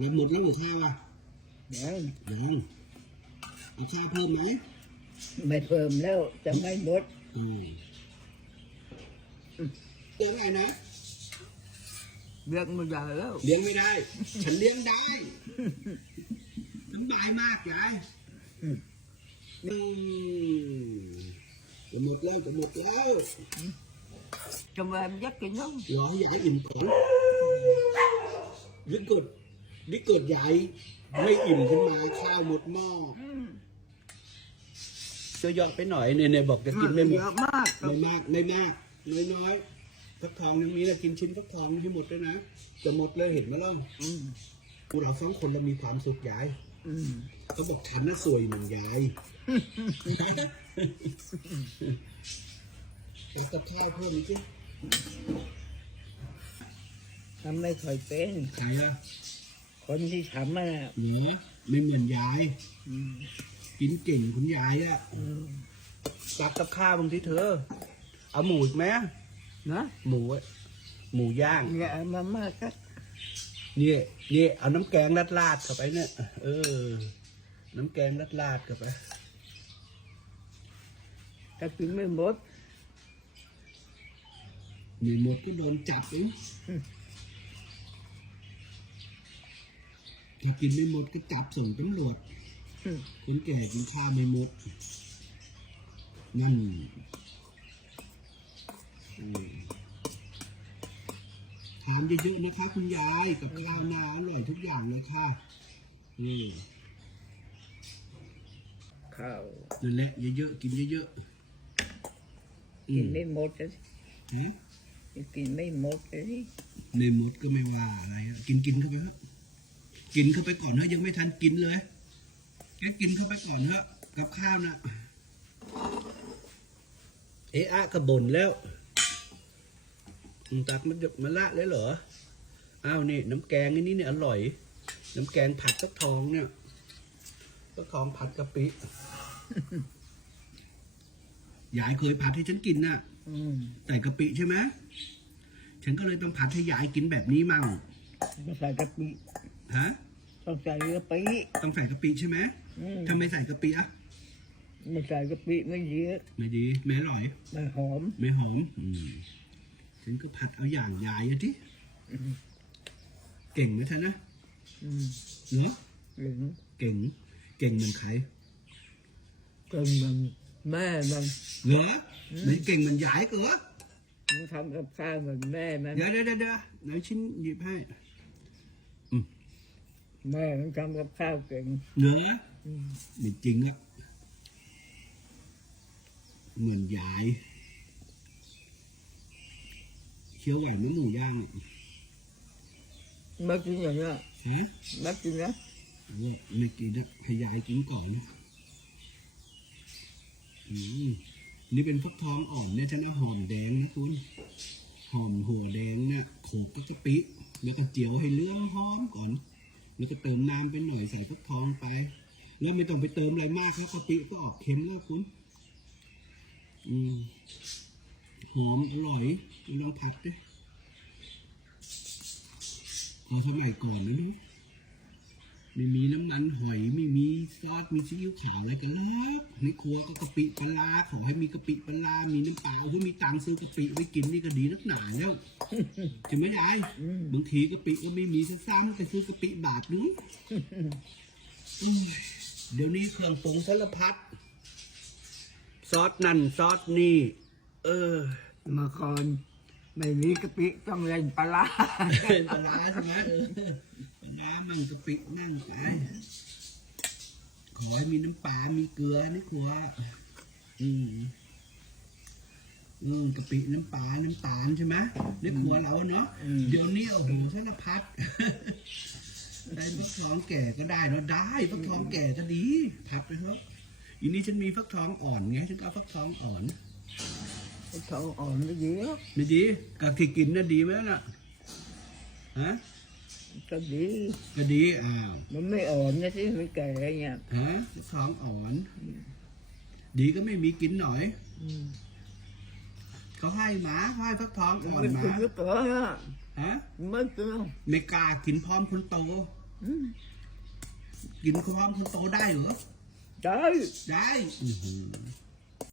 ล้วหมดแล้วหรือข้าวอะเดี๋ยวยังเอาข้าวเพิ่มไหมไม่เพิ่มแล้วจะไม่หมดอืมเลี้ยงไงนะเรียกไม่ได้แล้ว เลี้ยงไม่ได้ ฉันเลี้ยงได้สบายมากยายอืมจะหมดแล้วจะหมดแล้ว cho mà em dắt cái nhóm รอให้ยายอิ่มก่อนนี่เกิด นี่เกิดยายไม่อิ่มขึ้นมาข้าวหมดหม้อจะยอกไปหน่อยเนี่ยเนี่ยบอกจะกินไม่หมด ghê mát ไม่มากไม่มากน้อยน้อยๆฟักทองยังมีนะกินชิ้นฟักทองให้หมดด้วยนะจะหมดเลยเห็นไหมล่ะ ừ. พวกเราสองคนเรามีความสุขยาย Ừ. เขาบอกฉันน่ะสวยเหมือนยายไปกับข้าวเพิ่มอีกสิทำไม่ค่อยเป็นใครอะ คนที่ทำอะเหนอไม่เหมือนยาย อืมกินเก่งคุณยายอะอืมตักกับข้าวบางทีเธอเอาหมูอีกไหมนะหมูอะหมูย่างอย่าเอามามาก็นี่นี่เอาน้ำแกงราดราดๆเข้าไปเนี่ย เออ น้ำแกงราดราดๆเข้าไปถ้ากินไม่หมดนี่หมดก็โดนจับเอง ถ้ากินไม่หมดก็จับส่งตำรวจอืมคนแก่กินข้าวไม่หมด นั่นอืมทานเยอะๆนะคะ คุณยายกับข้าวหนาอร่อยทุกอย่างเลยค่ะนี่ข้าวนั่นแหละเยอะๆกินเยอะๆอืกินมไม่หมดเลยเอ๊ะกินไม่หมดเลยในมดก็ไม่ว่าอะไรอะกินกินเข้าไปเถอะ กินเข้าไปก่อนเถอะยังไม่ทันกินเลยแกกินเข้าไปก่อนเถอะกับข้าวน่ะเอะอะกระบ่นแล้วมึงตักมันจะมาละเลยเหรออ้าวนี่น้ำแกงอันนี้เนี่ยอร่อย น้ำแกงผัดฟักทองเนี่ยฟักทองผัดกะปิยายเคยผัดให้ฉันกินน่ะอืมใส่กะปิใช่ไหมฉันก็เลยต้องผัดให้ยายกินแบบนี้มั่งต้องใส่กะปิ ฮะต้องใส่กะปิต้องใส่กะปิใช่ไหมอืมทำไมใส่กะปิอะ ไม่ใส่กะปิไม่เยอะไม่ดีไม่อร่อย ไม่หอม ไม่หอมอืมฉันก็ผัดเอาอย่างยายอะที่อืม เก่งไหมท่านนะอืมเนาะหรือเก่ง เก่งเหมือนใคร เกินมันแม่มันเหรอมันเก่งเหมือนยายก็เหรอมันทำกับข้าวเหมือนแม่มันเดี๋ยวเดี๋ยวเดี๋ยวเดี๋ยวไหนชิ้นหยิบให้ แม่มันทำกับข้าวเก่งเหรออืมไม่จริงอะเหมือนยายเคี้ยวไหวไหมหนูย่างอะไม่กินอย่างนี้ฮะไม่กินนะโอ้ไม่กินนะให้ยายกินก่อนนะอืมนี่เป็นฟักทองอ่อนเนี่ยฉันเอาหอมแดงนะคุณหอมหัวแดงเนี่ยโขลกกับกะปิแล้วก็เจียวให้เหลื่องหอมก่อน แล้วก็เติมน้ำไปหน่อยใส่ฟักทองไป แล้วไม่ต้องไปเติมอะไรมากแล้วกะปิก็ออกเค็มแล้วคุณอืมหอมอร่อยลองผัดดิพอสมัยก่อนนะลูก ไม่มีน้ำมันหอยไม่มีซอสมีซีอิ๊วขาวอะไรกันหรอกในครัวก็กะปิปลาขอให้มีกะปิปลา มีน้ำเปล่าคือมีตังซื้อกะปิไว้กินนี่ก็ดีนักหนาแล้วใช่ไหมยายอืมบางทีกะปิก็ไม่มีซ้ำไปซื้อกะปิบาทนึงเดี๋ยวนี้เครื่องปรุงสารพัดซอสนั่นซอสนี่ เออมื่อก่อน ไม่มีกะปิต้องเล่นปลาร้าเป็นปลาร้าใช่ไหมเออปลาร้ามั่งกะปิมั่งไปขอให้มีน้ำปลา มีเกลือในครัวอืมอืมกะปิน้ำปลา น้ำตาลใช่ไหมในครัวเราเนาะ เดี๋ยวนี้โอ้โหสารพัดได้ฟักทองแก่ก็ได้เนาะได้ฟักทองแก่ก็ดีพับไปเถอะอีนี้ฉันมีฟักทองอ่อนไงฉันก็เอาฟักทองอ่อน เขาอ่อนไม่เยอะไม่ดีกับที่กินน่ะดีไหมน่ะฮะก็ดีก็ดีอ้าวมันไม่อ่อนนะที่ไม่แก่เนี่ยฮะท้องอ่อน ดีก็ไม่มีกินหน่อยอืมเขาให้หมาเขาให้ฟักทองอ่อนมันหมาคือเปล่าฮะมันคือไม่กล้ากินพร้อมคนโตอืมกินความคนโตได้เหรอได้ได้อื้อหือ